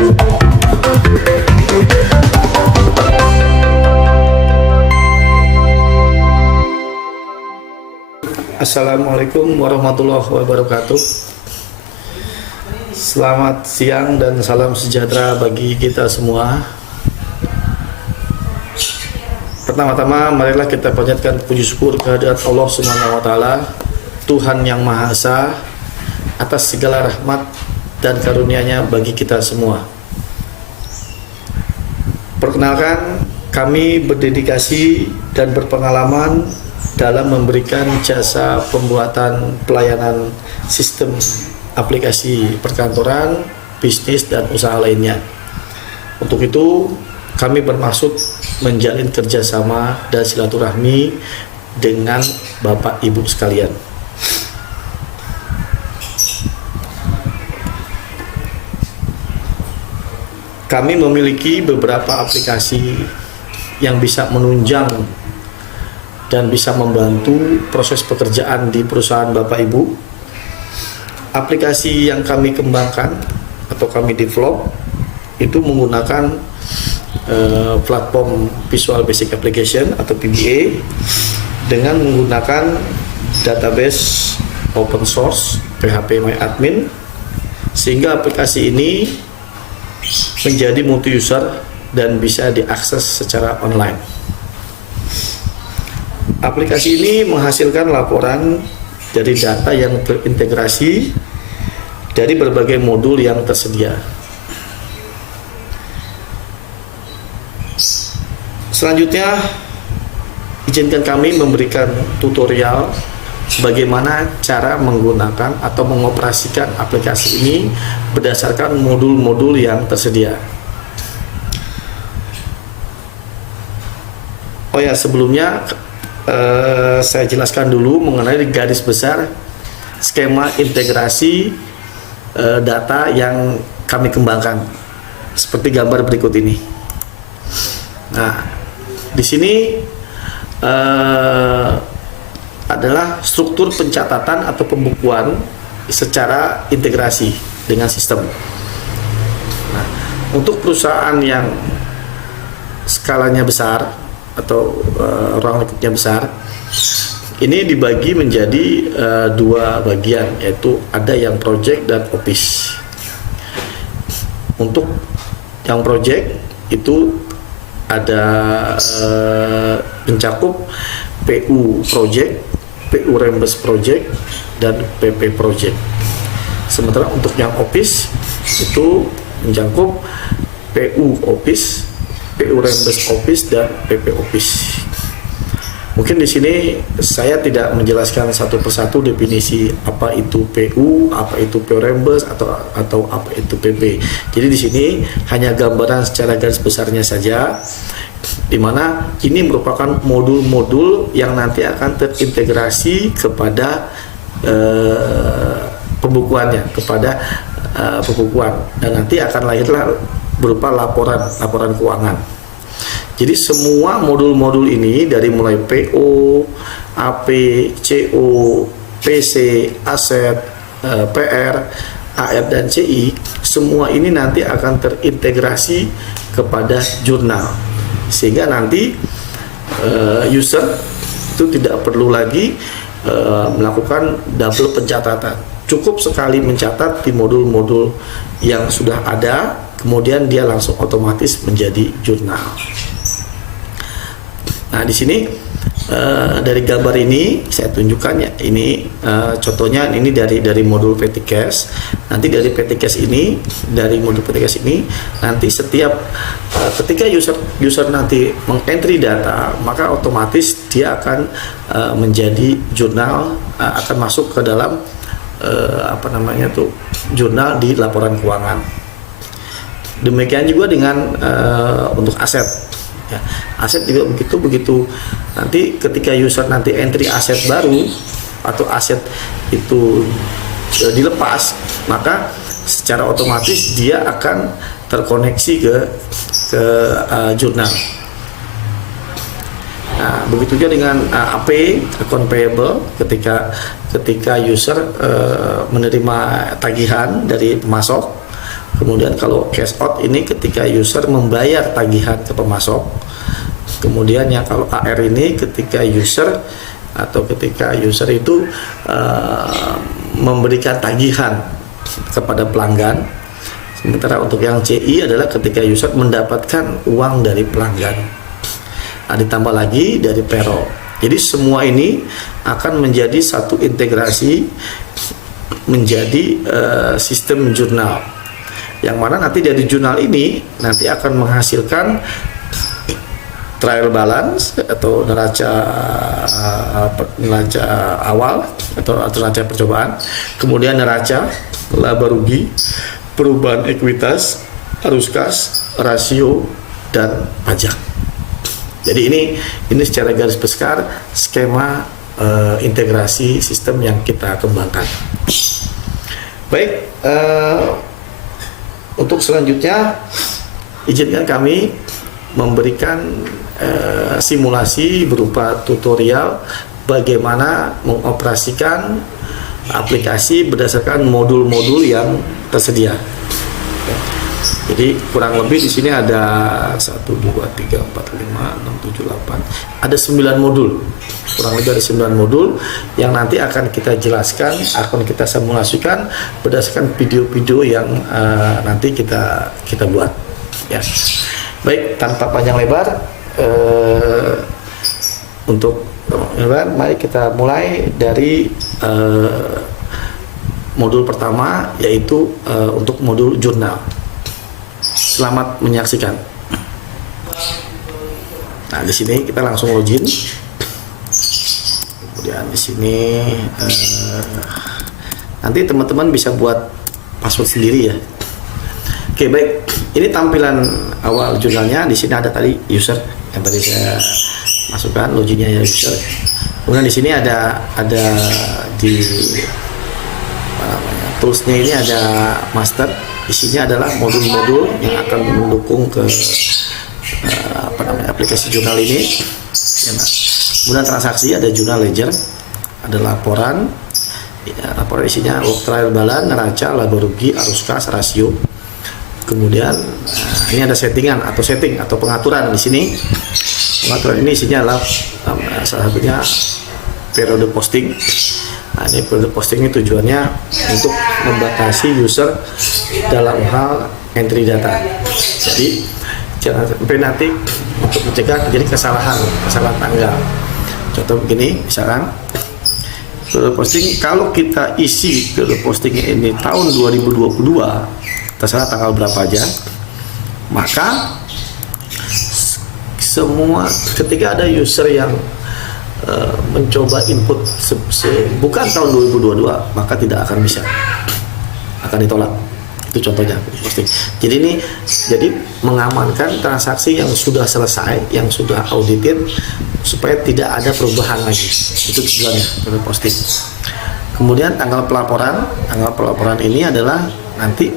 Assalamualaikum warahmatullahi wabarakatuh. Selamat siang dan salam sejahtera bagi kita semua. Pertama-tama marilah kita panjatkan puji syukur kehadirat Allah Subhanahu wa taala, Tuhan yang Maha Esa, atas segala rahmat dan karunia-Nya bagi kita semua. Perkenalkan, kami berdedikasi dan berpengalaman dalam memberikan jasa pembuatan pelayanan sistem aplikasi perkantoran, bisnis, dan usaha lainnya. Untuk itu, kami bermaksud menjalin kerjasama dan silaturahmi dengan Bapak Ibu sekalian. Kami memiliki beberapa aplikasi yang bisa menunjang dan bisa membantu proses pekerjaan di perusahaan Bapak Ibu. Aplikasi yang kami kembangkan atau kami develop itu menggunakan platform Visual Basic Application atau VBA dengan menggunakan database open source PHP MyAdmin, sehingga aplikasi ini menjadi multi user dan bisa diakses secara online. Aplikasi ini menghasilkan laporan dari data yang terintegrasi dari berbagai modul yang tersedia. Selanjutnya, izinkan kami memberikan tutorial bagaimana cara menggunakan atau mengoperasikan aplikasi ini berdasarkan modul-modul yang tersedia. Oh ya, sebelumnya saya jelaskan dulu mengenai garis besar skema integrasi data yang kami kembangkan seperti gambar berikut ini. Nah, di sini adalah struktur pencatatan atau pembukuan secara integrasi dengan sistem. Nah, untuk perusahaan yang skalanya besar atau ruang lingkupnya besar, ini dibagi menjadi dua bagian, yaitu ada yang project dan office. Untuk yang project itu ada mencakup PU project, PU Rembes project, dan PP project. Sementara untuk yang office itu mencakup PU office, PU Rembes office, dan PP office. Mungkin di sini saya tidak menjelaskan satu persatu definisi apa itu PU, apa itu PU Rembes, atau apa itu PP. Jadi di sini hanya gambaran secara garis besarnya saja, di mana ini merupakan modul-modul yang nanti akan terintegrasi kepada pembukuannya, kepada pembukuan, dan nanti akan lahirlah berupa laporan keuangan. Jadi semua modul-modul ini dari mulai PO, AP, CO, PC, aset, PR, AR, dan CI, semua ini nanti akan terintegrasi kepada jurnal, sehingga nanti user itu tidak perlu lagi melakukan double pencatatan. Cukup sekali mencatat di modul-modul yang sudah ada, kemudian dia langsung otomatis menjadi jurnal. Nah, di sini dari gambar ini saya tunjukkan ya, ini contohnya ini dari modul PTCash. Nanti dari PTCash ini, dari modul PTCash ini, nanti setiap ketika user nanti mengentry data, maka otomatis dia akan menjadi jurnal, akan masuk ke dalam jurnal di laporan keuangan. Demikian juga dengan untuk aset. Ya, aset juga begitu nanti ketika user nanti entry aset baru atau aset itu dilepas, maka secara otomatis dia akan terkoneksi ke jurnal. Nah, begitu juga dengan AP, account payable, ketika user menerima tagihan dari pemasok, Kemudian kalau cash out ini ketika user membayar tagihan ke pemasok. Kemudian yang kalau AR ini ketika user itu memberikan tagihan kepada pelanggan. Sementara untuk yang CI adalah ketika user mendapatkan uang dari pelanggan. Ditambah lagi dari payroll. Jadi semua ini akan menjadi satu integrasi menjadi sistem jurnal, yang mana nanti dari jurnal ini nanti akan menghasilkan trial balance atau neraca awal atau neraca percobaan, kemudian neraca laba rugi, perubahan ekuitas, arus kas, rasio, dan pajak. Jadi ini secara garis besar skema integrasi sistem yang kita kembangkan. Baik, untuk selanjutnya izinkan kami memberikan simulasi berupa tutorial bagaimana mengoperasikan aplikasi berdasarkan modul-modul yang tersedia. Jadi kurang lebih di sini ada 1, 2, 3, 4, 5, 6, 7, 8, ada 9 modul. Kurang lebih ada 9 modul yang nanti akan kita jelaskan, akan kita simulasikan berdasarkan video-video yang nanti kita buat. Ya. Baik, tanpa panjang lebar, untuk mari kita mulai dari modul pertama, yaitu untuk modul jurnal. Selamat menyaksikan. Nah, di sini kita langsung login. Kemudian di sini nanti teman-teman bisa buat password sendiri ya. Oke, baik. Ini tampilan awal jurnalnya. Di sini ada tadi user yang tadi saya masukkan loginnya ya, user. Kemudian di sini ada di toolsnya ini ada master. Isinya adalah modul-modul yang akan mendukung ke aplikasi jurnal ini. Kemudian transaksi, ada jurnal ledger, ada laporan. Laporan isinya work trial balance, neraca, laba rugi, arus kas, rasio. Kemudian ini ada settingan atau pengaturan di sini. Pengaturan ini isinya adalah salah satunya periode posting. Nah, ini periode posting ini tujuannya untuk membatasi user dalam hal entry data. Jadi jangan sampai nanti untuk mencegah terjadi kesalahan tanggal. Contoh begini, misalkan periode posting, kalau kita isi periode postingnya ini tahun 2022, terserah tanggal berapa aja, maka semua ketika ada user yang mencoba input bukan tahun 2022, maka tidak akan bisa, akan ditolak. Itu contohnya posting. Jadi mengamankan transaksi yang sudah selesai, yang sudah audited, supaya tidak ada perubahan lagi. Itu tujuannya posting. Kemudian tanggal pelaporan ini adalah nanti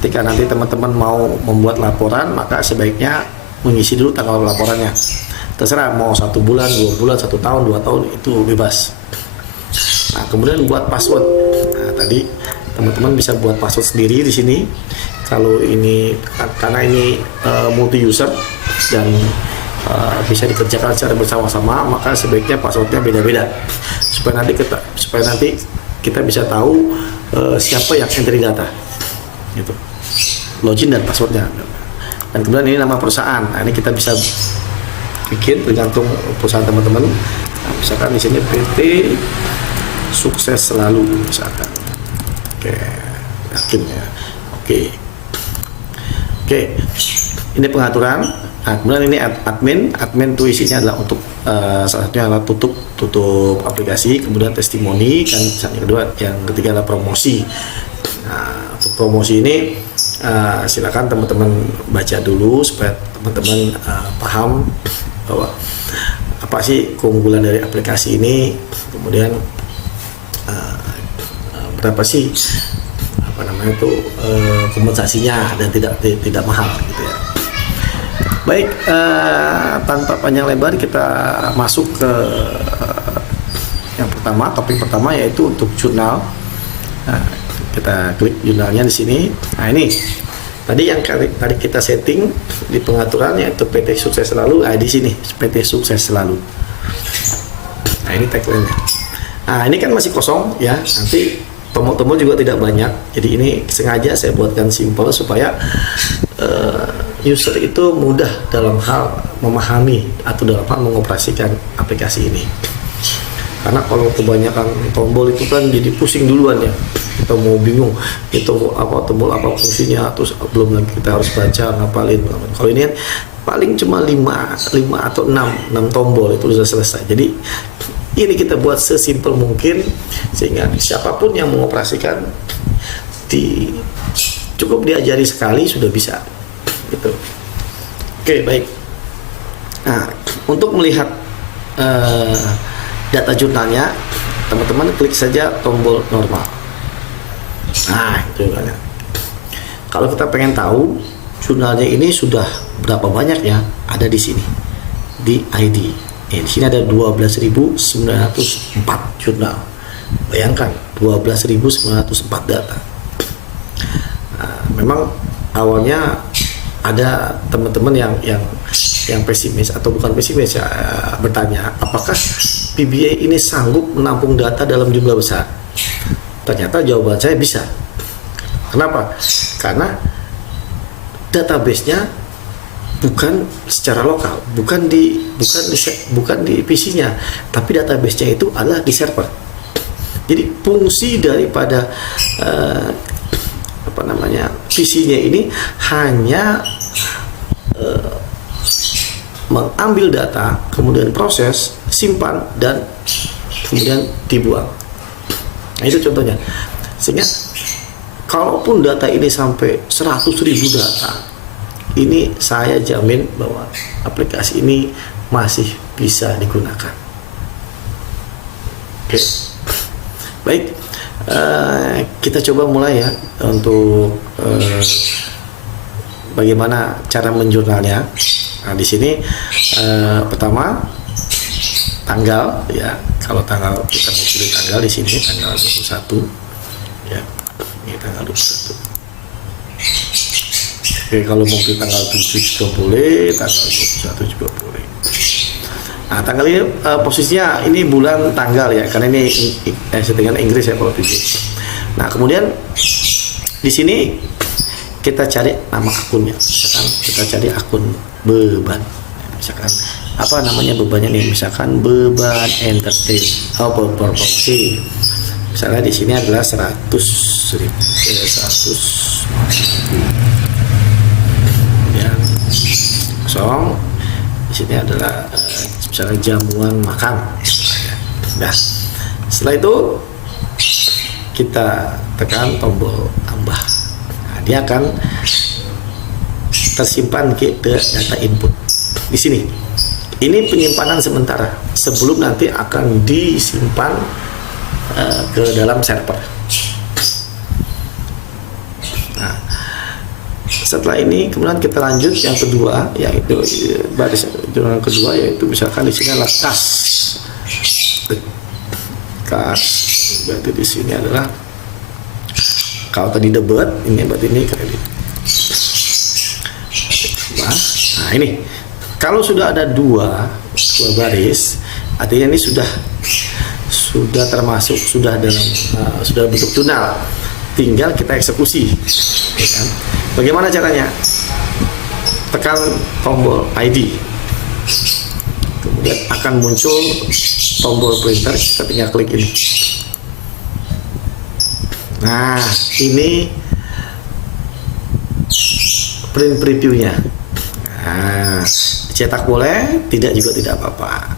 ketika nanti teman-teman mau membuat laporan, maka sebaiknya mengisi dulu tanggal pelaporannya. Terserah mau 1 bulan, 2 bulan, 1 tahun, 2 tahun, itu bebas. Nah, kemudian buat password. Nah, tadi teman-teman bisa buat password sendiri di sini. Kalau ini karena ini multi user dan bisa dikerjakan secara bersama-sama, maka sebaiknya passwordnya beda-beda supaya nanti kita bisa tahu siapa yang entry data, gitu. Login dan passwordnya. Dan kemudian ini nama perusahaan. Nah, ini kita bisa bikin tergantung perusahaan teman-teman. Nah, misalkan di sini PT Sukses Selalu misalkan. Oke, yakin ya. Oke. Ini pengaturan. Nah, kemudian ini admin itu isinya adalah untuk salah satunya adalah tutup aplikasi, kemudian testimoni, dan yang ketiga adalah promosi. Nah, untuk promosi ini silakan teman-teman baca dulu supaya teman-teman paham bahwa apa sih keunggulan dari aplikasi ini, kemudian berapa sih kompensasinya, dan tidak mahal gitu ya. Baik, tanpa panjang lebar kita masuk ke yang pertama, topik pertama, yaitu untuk jurnal. Nah, kita klik jurnalnya di sini. Nah, ini Tadi yang tadi kita setting di pengaturannya itu PT Sukses Selalu. Di sini PT Sukses Selalu. Nah, ini tagline-nya. Nah, ini kan masih kosong ya. Nanti tombol-tombol juga tidak banyak. Jadi ini sengaja saya buatkan simple supaya user itu mudah dalam hal memahami atau dalam hal mengoperasikan aplikasi ini. Karena kalau kebanyakan tombol itu kan jadi pusing duluan ya. Kita mau bingung itu apa tombol apa fungsinya, terus belum lagi kita harus baca ngapalin. Kalau ini kan paling cuma 5 atau 6 tombol itu sudah selesai. Jadi ini kita buat sesimpel mungkin sehingga siapapun yang mengoperasikan cukup diajari sekali sudah bisa gitu. Oke, baik. Nah, untuk melihat data jurnalnya, teman-teman klik saja tombol normal. Nah, itu kan. Kalau kita pengen tahu jurnalnya ini sudah berapa banyak ya, ada di sini di ID. Di sini ada 12.904 jurnal. Bayangkan 12.904 data. Nah, memang awalnya ada teman-teman yang pesimis atau bukan pesimis ya, bertanya apakah PBA ini sanggup menampung data dalam jumlah besar. Ternyata jawaban saya bisa. Kenapa? Karena database-nya bukan secara lokal, bukan di PC-nya, tapi database-nya itu adalah di server. Jadi fungsi daripada PC-nya ini hanya mengambil data, kemudian proses, simpan, dan kemudian dibuang. Nah, itu contohnya. Sehingga kalaupun data ini sampai 100.000 data, ini saya jamin bahwa aplikasi ini masih bisa digunakan. Oke. Baik, kita coba mulai ya untuk bagaimana cara menjurnalnya. Nah, di sini pertama tanggal ya. Kalau tanggal kita mau pilih tanggal di sini tanggal 21 ya. Ini tanggal 21. Oke, kalau mau pilih tanggal 7 juga boleh, tanggal 21 juga boleh. Nah, tanggal ini posisinya ini bulan tanggal ya, karena ini settingan Inggris ya kalau PJ. Nah, kemudian di sini kita cari nama akunnya. Misalkan kita cari akun beban. Misalkan apa namanya bebannya nih? Misalkan beban entertain. Promosi. Misalnya di sini adalah 100.000. Kemudian kosong. Di sini adalah misalnya jamuan makan. Nah, setelah itu kita tekan tombol tambah. Nah, dia akan tersimpan ke data input di sini. Ini penyimpanan sementara sebelum nanti akan disimpan ke dalam server. Nah, setelah ini kemudian kita lanjut yang kedua, yaitu baris jurnal kedua, yaitu misalkan di sini adalah kas. Berarti di sini adalah kalau tadi debit, ini berarti ini kredit. Nah, ini kalau sudah ada dua baris, artinya ini sudah termasuk sudah bentuk jurnal. Tinggal kita eksekusi. Ya kan? Bagaimana caranya? Tekan tombol ID. Kemudian akan muncul tombol printer, kita tinggal klik ini. Nah, ini print previewnya. Nah, dicetak boleh, tidak juga tidak apa-apa.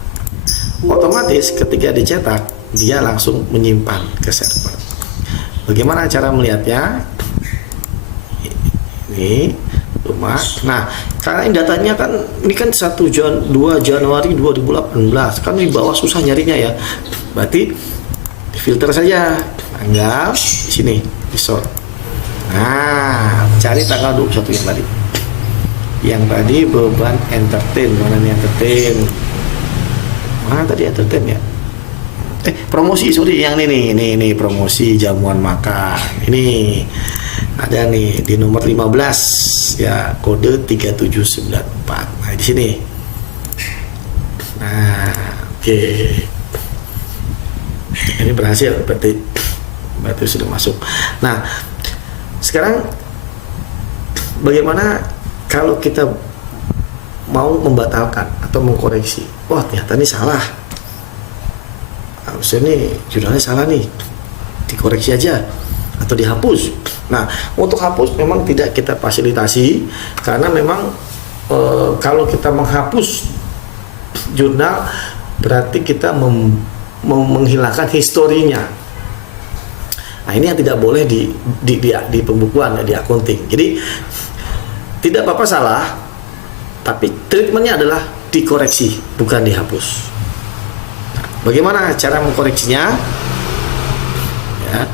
Otomatis ketika dicetak, dia langsung menyimpan ke server. Bagaimana cara melihatnya? Ini rumah. Nah, karena ini datanya kan ini kan 2 Januari 2018, kan di bawah susah nyarinya ya. Berarti filter saja tanggal di sini, di sort. Nah, cari tanggal 21 yang tadi. Yang tadi beban entertain, mana nih entertain? Mana tadi entertain ya? Promosi, sorry, yang ini promosi jamuan makan. Ini. ada nih di nomor 15 ya, kode 3794. Nah, di sini. Nah, oke. Ini berhasil, berarti sudah masuk. Nah, sekarang bagaimana kalau kita mau membatalkan atau mengkoreksi? Wah, ternyata ini salah. Harusnya nih jurnalnya salah nih. Dikoreksi aja atau dihapus. Nah, untuk hapus memang tidak kita fasilitasi karena memang kalau kita menghapus jurnal berarti kita menghilangkan historinya. Nah, ini yang tidak boleh di pembukuan, di accounting. Jadi tidak apa-apa salah, tapi treatmentnya adalah dikoreksi, bukan dihapus. Nah, bagaimana cara mengkoreksinya? Ya,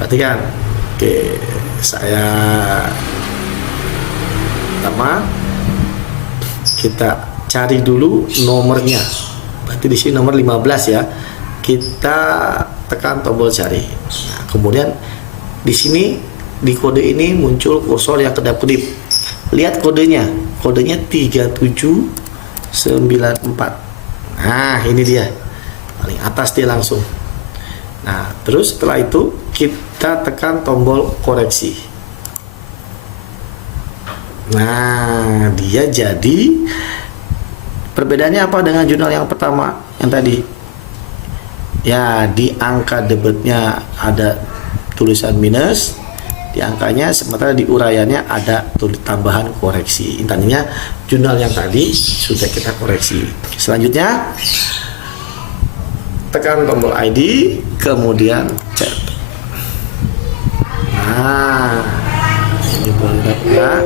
perhatikan. Oke, saya pertama kita cari dulu nomornya. Berarti di sini nomor 15 ya. Kita tekan tombol cari. Nah, kemudian di sini di kode ini muncul kursor yang kedap-kedip. Lihat kodenya. Kodenya 3794. Nah, ini dia. Paling atas dia langsung. Nah, terus setelah itu kita tekan tombol koreksi. Nah, dia jadi perbedaannya apa dengan jurnal yang pertama yang tadi? Ya, di angka debitnya ada tulisan minus di angkanya, sementara di uraiannya ada tulis tambahan koreksi. Intinya jurnal yang tadi sudah kita koreksi. Selanjutnya tekan tombol ID, kemudian chat. Nah, ini boleh ya.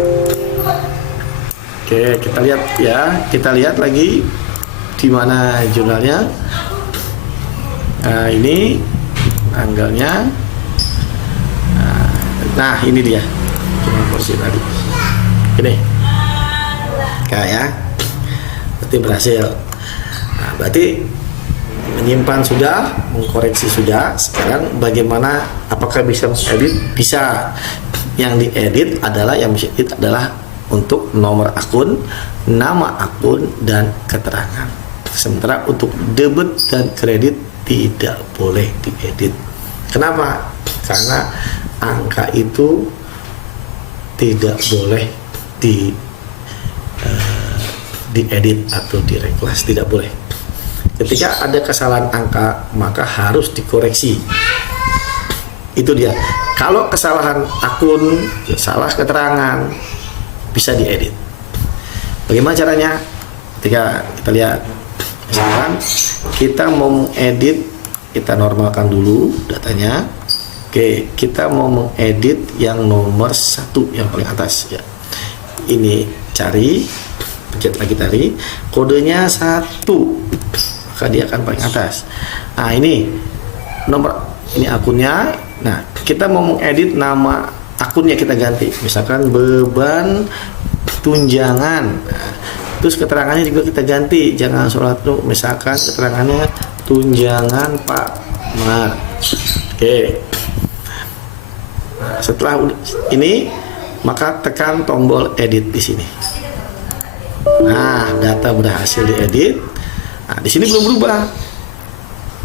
Oke, kita lihat ya. Kita lihat lagi di mana jurnalnya. Nah, ini tanggalnya. Nah, ini dia jurnal porsi tadi. Ini kayak ya. Berarti berhasil. Nah, berarti menyimpan sudah, mengkoreksi sudah. Sekarang bagaimana? Apakah bisa mengedit? Bisa. Yang diedit adalah untuk nomor akun, nama akun, dan keterangan. Sementara untuk debit dan kredit tidak boleh diedit. Kenapa? Karena angka itu tidak boleh diedit atau direklas, tidak boleh. Ketika ada kesalahan angka maka harus dikoreksi. Itu dia. Kalau kesalahan akun, salah keterangan, bisa diedit. Bagaimana caranya? Ketika kita lihat, misalkan kita mau mengedit, kita normalkan dulu datanya. Oke, kita mau mengedit yang nomor 1 yang paling atas ya. Ini cari, pencet lagi tadi, kodenya 1, maka dia akan paling atas. Nah, ini nomor, ini akunnya. Nah, kita mau mengedit nama akunnya, kita ganti, misalkan beban tunjangan. Nah, terus keterangannya juga kita ganti, jangan sholat tuh, misalkan keterangannya tunjangan Pak Mar. Oke. Nah, setelah ini maka tekan tombol edit di sini. Nah, data berhasil diedit. Nah, di sini belum berubah.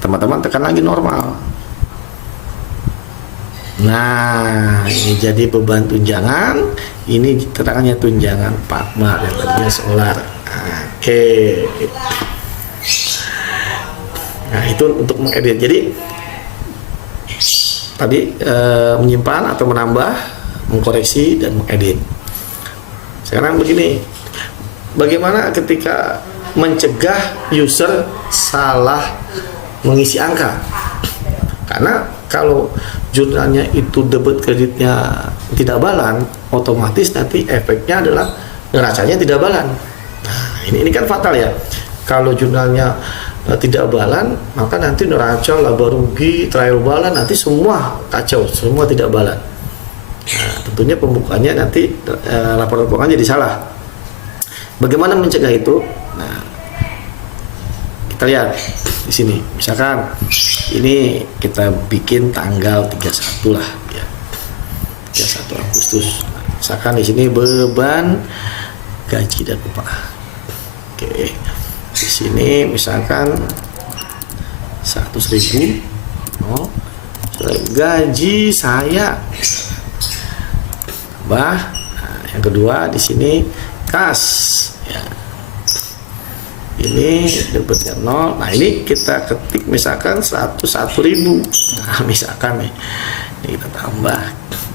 Teman-teman tekan lagi normal. Nah, ini jadi beban tunjangan. Ini keterangannya tunjangan Pak Mar, yang tadinya solar. Oke. Nah, itu untuk mengedit. Jadi tadi menyimpan atau menambah, mengkoreksi, dan mengedit. Sekarang begini, bagaimana ketika mencegah user salah mengisi angka? Karena kalau jurnalnya itu debit kreditnya tidak balan, otomatis nanti efeknya adalah neracanya tidak balan. Nah, ini kan fatal ya. Kalau jurnalnya tidak balan, maka nanti neraca, laba rugi, trial balan, nanti semua kacau, semua tidak balan. Nah, tentunya pembukaannya nanti laporan keuangan jadi salah. Bagaimana mencegah itu? Nah, kita lihat di sini. Misalkan ini kita bikin tanggal 31 lah ya. ya 1 Agustus. Nah, misalkan di sini beban gaji dan upah. Oke, di sini misalkan 100.000. Oh, gaji saya tambah. Nah, yang kedua di sini kas ya, ini debitnya 0. Nah, ini kita ketik misalkan 101.000. Nah, misalkan nih, ini kita tambah.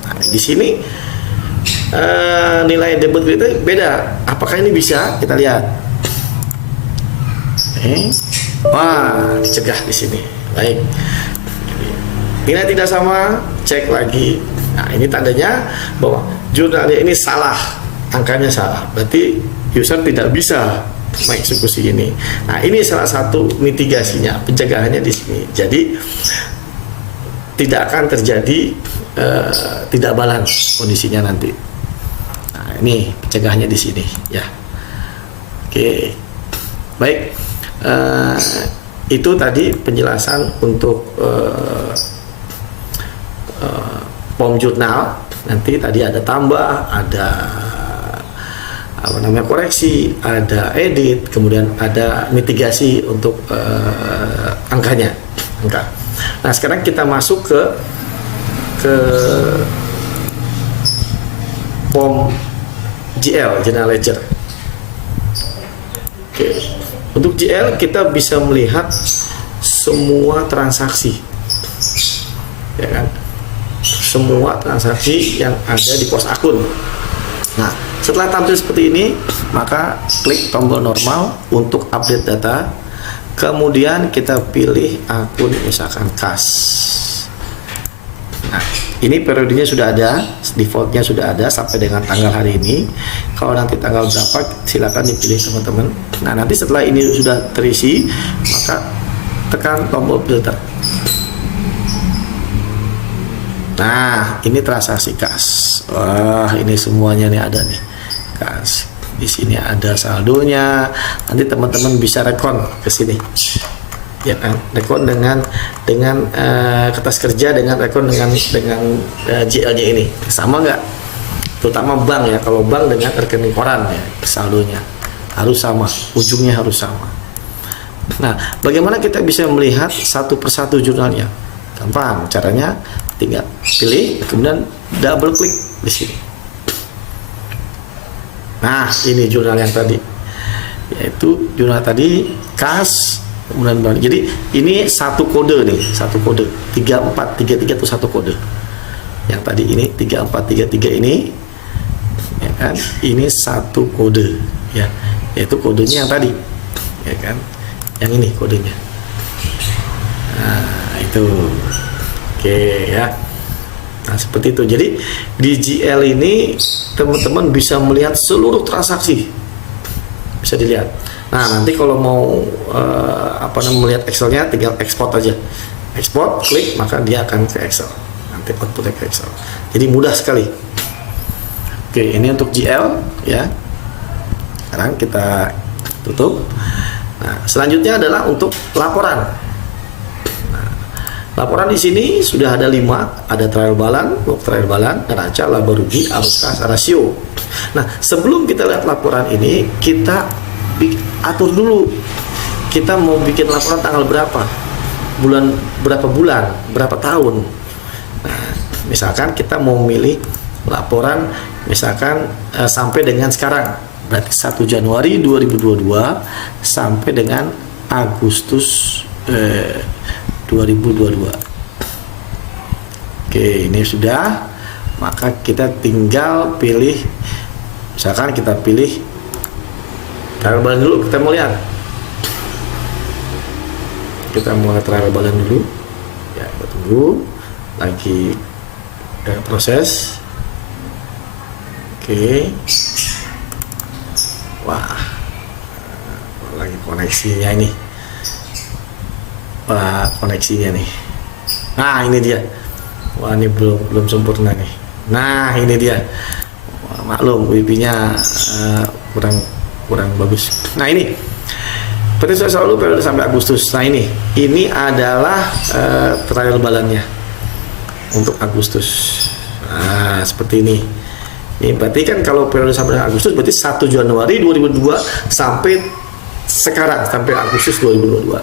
Nah, di sini nilai debit kita beda. Apakah ini bisa? Kita lihat. Wah, dicegah di sini. Baik. Nilai tidak sama, cek lagi. Nah, ini tandanya bahwa jurnalnya ini salah, angkanya salah. Berarti user tidak bisa mengeksekusi ini. Nah, ini salah satu mitigasinya, pencegahannya di sini. Jadi tidak akan terjadi tidak balance kondisinya nanti. Nah, ini pencegahannya di sini ya. Oke, baik. Itu tadi penjelasan untuk form jurnal. Nanti tadi ada tambah, ada koreksi, ada edit, kemudian ada mitigasi untuk angkanya. Nah, sekarang kita masuk ke form GL, General Ledger. Oke. Untuk GL kita bisa melihat semua transaksi, ya kan? Semua transaksi yang ada di pos akun. Nah, setelah tampil seperti ini, maka klik tombol normal untuk update data. Kemudian kita pilih akun misalkan kas. Nah, ini periodenya sudah ada, defaultnya sudah ada sampai dengan tanggal hari ini. Kalau nanti tanggal berapa, silakan dipilih teman-teman. Nah, nanti setelah ini sudah terisi, maka tekan tombol filter. Nah, ini transaksi kas. Wah, ini semuanya nih ada nih kas. Di sini ada saldonya. Nanti teman-teman bisa rekon ke sini. Ya kan, rekon dengan kertas kerja, dengan rekon dengan GL-nya ini sama nggak? Terutama bank ya, kalau bank dengan rekening koran ya, saldonya harus sama, ujungnya harus sama. Nah, bagaimana kita bisa melihat satu persatu jurnalnya? Gampang, caranya tinggal pilih, kemudian double klik di sini. Nah, ini jurnal yang tadi, yaitu jurnal tadi kas. Kemudian jadi ini satu kode nih, satu kode 3433 itu satu kode. Yang tadi ini 3433 ini, ya kan? Ini satu kode, ya, yaitu kodenya yang tadi, ya kan? Yang ini kodenya. Nah, itu, oke ya. Nah, seperti itu. Jadi di GL ini teman-teman bisa melihat seluruh transaksi, bisa dilihat. Nah, nanti kalau mau melihat Excelnya, tinggal export aja. Export, klik, maka dia akan ke Excel. Nanti outputnya ke Excel. Jadi mudah sekali. Oke, ini untuk GL ya. Sekarang kita tutup. Nah, selanjutnya adalah untuk laporan. Nah, laporan di sini sudah ada 5, ada trial balance, trial balance, neraca, laba rugi, arus kas, rasio. Nah, sebelum kita lihat laporan ini, kita atur dulu, kita mau bikin laporan tanggal berapa, berapa bulan, berapa tahun. Nah, misalkan kita mau milih laporan misalkan sampai dengan sekarang, berarti 1 Januari 2022 sampai dengan Agustus 2022. Oke, ini sudah, maka kita tinggal pilih, misalkan kita pilih trial balance dulu. Kita mau lihat, kita mau trial balance dulu ya, kita tunggu lagi proses. Oke. Wah, lagi koneksinya ini. Wah, koneksinya nih. Nah, ini dia. Wah, ini belum sempurna nih. Nah, ini dia. Wah, maklum WiFi-nya kurang bagus. Nah, ini seperti saya selalu periode sampai Agustus. Nah, ini adalah trial balance-nya untuk Agustus. Nah, seperti ini. Ini berarti kan kalau periode sampai Agustus berarti 1 Januari 2022 sampai sekarang, sampai Agustus 2022.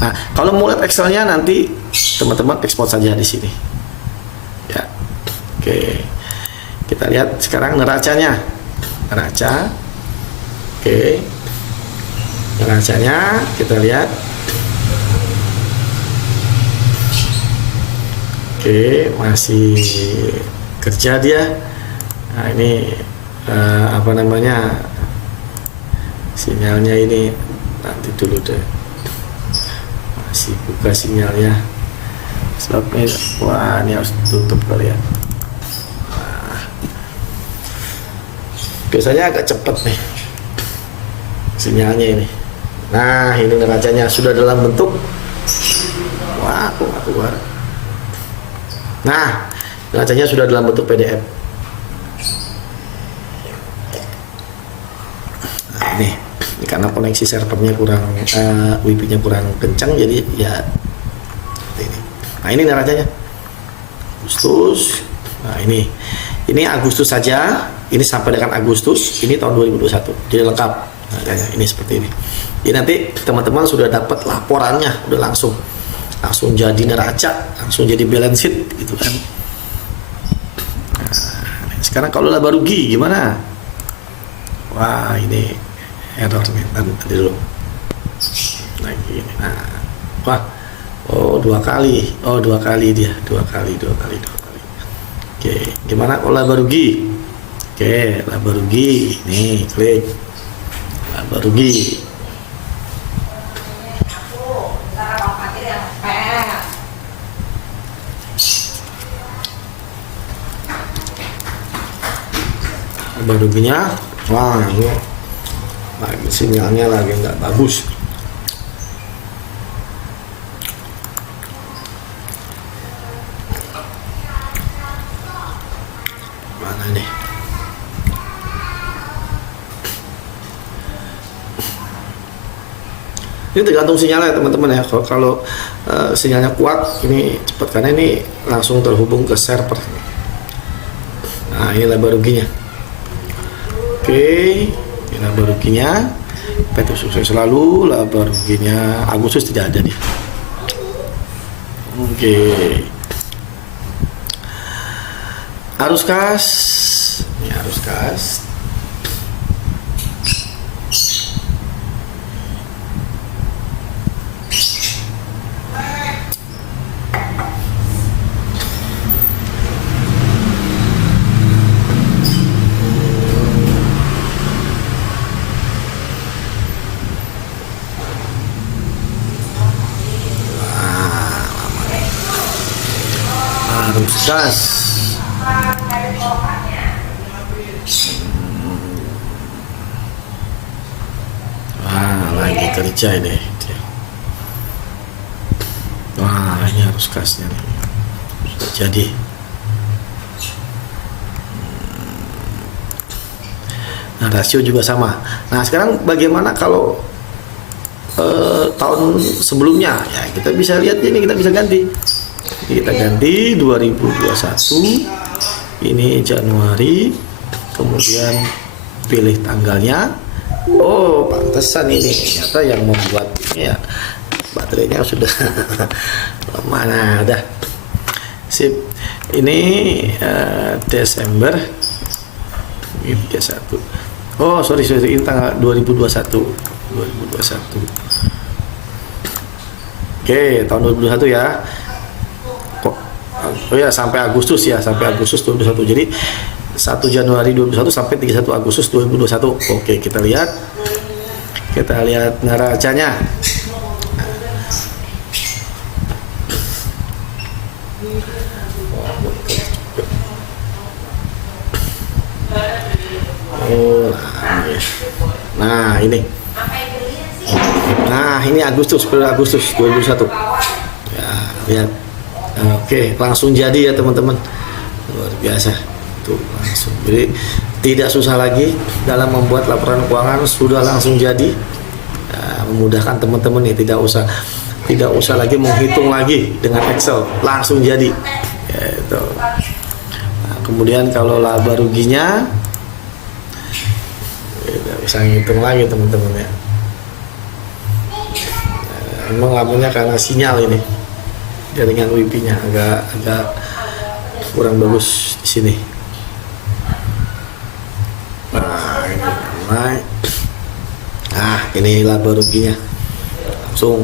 Nah, kalau mau lihat Excelnya nanti teman-teman ekspor saja di sini. Ya. Oke. Kita lihat sekarang neracanya. Neraca. Oke. Neracanya kita lihat. Oke, masih kerja dia. Nah, ini apa namanya, sinyalnya ini nanti dulu deh, masih buka sinyalnya sebabnya. Wah, ini harus tutup kali ya. Nah, biasanya agak cepat nih sinyalnya ini. Nah, ini neracanya sudah dalam bentuk, wah, kok nggak keluar. Nah, neracanya sudah dalam bentuk PDF. Nah, ini karena koneksi servernya kurang, WiFi-nya kurang kencang, jadi ya ini. Nah, ini neracanya Agustus. Nah, ini Agustus saja. Ini sampai dengan Agustus. Ini tahun 2021. Jadi lengkap. Nah, ini seperti ini. Jadi nanti teman-teman sudah dapat laporannya, udah langsung jadi neraca, langsung jadi balance sheet gitu kan. Nah, sekarang kalau laba rugi gimana? Wah, ini error nih, nanti dulu lagi ini. Nah, wah, oh dua kali dia, dua kali. Oke, gimana kalau laba rugi? Oke, laba rugi, nih klik laba rugi. Laba ruginya, wah ini lagi sinyalnya lagi nggak bagus. Mana nih? Ini tergantung sinyalnya teman-teman ya. Kalau sinyalnya kuat, ini cepat karena ini langsung terhubung ke server. Nah, ini laba ruginya. Oke, ini laba ruginya. PT sukses selalu. Laba ruginya Agustus tidak ada nih. Oke. Arus kas. Ini arus kas. Arus gas. Wah, lagi kerja ini. Wah, ini arus gasnya nih. Sudah jadi. Nah, rasio juga sama. Nah, sekarang bagaimana kalau tahun sebelumnya? Ya, kita bisa lihat ini, kita bisa ganti. Kita ganti 2021, ini Januari, kemudian pilih tanggalnya. Oh, pantesan ini ternyata yang membuat ini ya baterainya sudah mana dah. Sip. Ini Desember ini 31. Oh, sorry, ini tanggal 2021. Oke, tahun 2021 ya. Oh ya, sampai Agustus ya, sampai Agustus 2021. Jadi 1 Januari 2021 sampai 31 Agustus 2021. Oke, kita lihat neracanya. Oh, nah ini. Nah, ini Agustus 2021. Ya, lihat. Oke, langsung jadi ya teman-teman, luar biasa tuh, langsung. Jadi tidak susah lagi dalam membuat laporan keuangan, sudah langsung jadi. Memudahkan teman-teman nih, tidak usah lagi menghitung lagi dengan Excel, langsung jadi gitu. kemudian kalau laba ruginya tidak bisa ngitung lagi teman-teman ya. Emang lamanya karena sinyal ini, jaringan WiFi-nya agak kurang bagus di sini. Nah ini naik. Nah ini laba ruginya langsung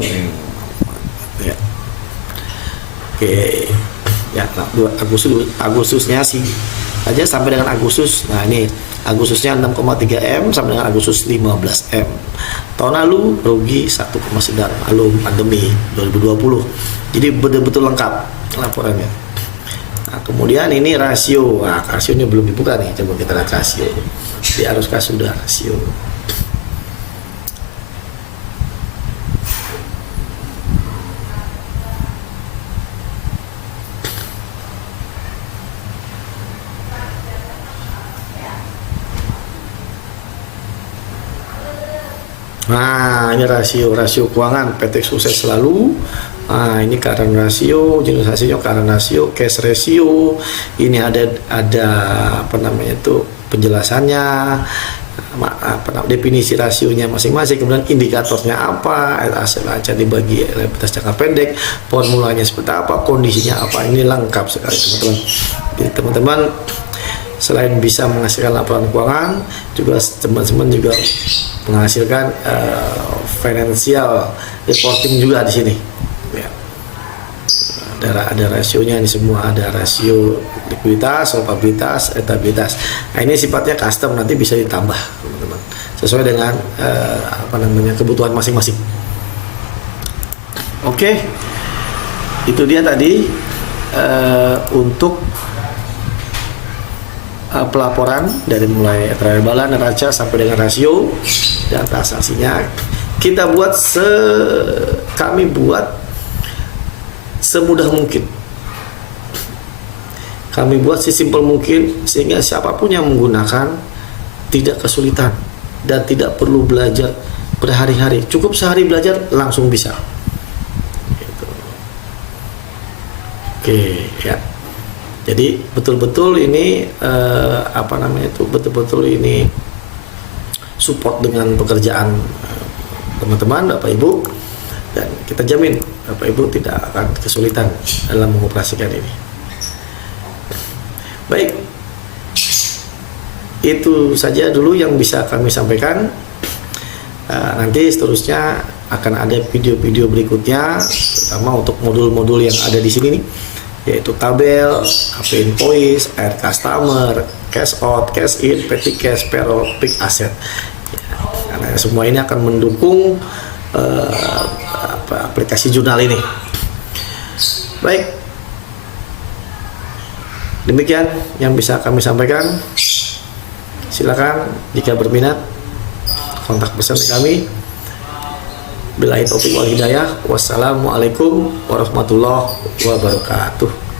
ya. Oke ya, nah, Agustusnya sih aja sampai dengan Agustus. Nah ini Agustusnya 6,3 M sampai dengan Agustus 15 M. Tahun lalu rugi 1,9 lalu pandemi 2020. Jadi betul-betul lengkap laporannya. Nah, kemudian ini rasio. Nah, rasio ini belum dibuka nih. Coba kita lihat rasio. Di Aruska sudah rasio. Nah ini rasio keuangan PT Sukses Selalu. Nah ini current rasio, jenis hasilnya current rasio, cash ratio. Ini ada apa namanya itu penjelasannya, definisi rasionya masing-masing, kemudian indikatornya apa, aset lancar dibagi likuiditas jangka pendek, formulanya seperti apa, kondisinya apa. Ini lengkap sekali teman-teman. Jadi teman-teman selain bisa menghasilkan laporan keuangan, juga teman-teman juga menghasilkan financial reporting juga di sini. Ya. Ada rasionya ini semua, ada rasio likuiditas, solvabilitas, rentabilitas. Nah ini sifatnya custom, nanti bisa ditambah teman-teman sesuai dengan apa namanya kebutuhan masing-masing. Oke, itu dia tadi untuk pelaporan dari mulai terakhir balan, neraca sampai dengan rasio dan transaksinya. Kami buat semudah mungkin, kami buat sesimpel mungkin sehingga siapapun yang menggunakan tidak kesulitan dan tidak perlu belajar berhari-hari, cukup sehari belajar langsung bisa gitu. Oke ya. Jadi betul-betul ini apa namanya itu betul-betul ini support dengan pekerjaan teman-teman Bapak Ibu, dan kita jamin Bapak Ibu tidak akan kesulitan dalam mengoperasikan ini. Baik, itu saja dulu yang bisa kami sampaikan. Nanti seterusnya akan ada video-video berikutnya, terutama untuk modul-modul yang ada di sini nih, yaitu tabel, AP invoice, air customer, cash out, cash in, petty cash, payroll, pick asset. Ya, karena semua ini akan mendukung aplikasi jurnal ini. Baik, demikian yang bisa kami sampaikan. Silakan jika berminat kontak pesan kami. Billahi taufiq wal hidayah. Wassalamualaikum warahmatullahi wabarakatuh.